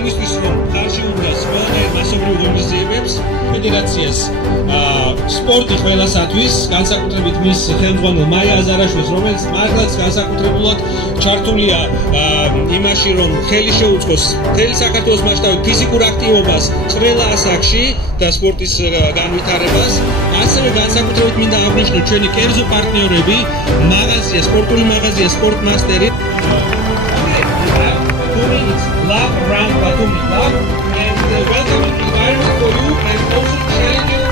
იმისთვის რომ ხარჯი უდგას ყველანაირ მასობრივ ღონისძიებებს ფედერაციას სპორტი ყველასათვის განსაკუთრებით მის ხელმძღვანელ მაია აზარაშვილს რომელიც მართლაც განსაკუთრებულად ჩართულია იმაში რომ ხელი შეუწყოს მთელი საქართველოს მასშტაბით ფიზიკურ აქტივობას ყველა ასაკში და სპორტის განვითარებას ასევე განსაკუთრებით მინდა აღნიშნო ჩვენი კერძო პარტნიორები მაღაზია სპორტული მაღაზია სპორტმასტერი Love around Batumi Love and welcoming environment for you and also challenging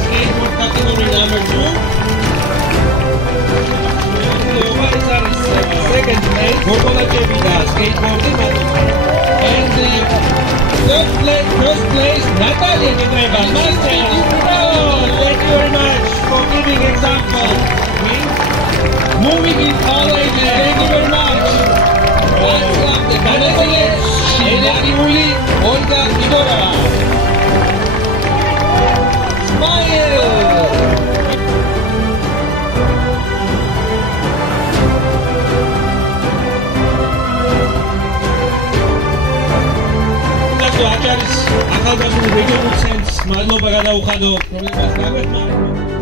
skateboard category number 2 second place Gorgonachevy skateboarding and first place Natalia Gedreva Master thank you very much for giving example moving in college, thank you very much. The manager, Eleni Olga Igorova. Smile. Acharis, ახალგაზრდა რეგიონულ ცენტრს მადლობა გადაუხადო პრობლემას გაგეთმა.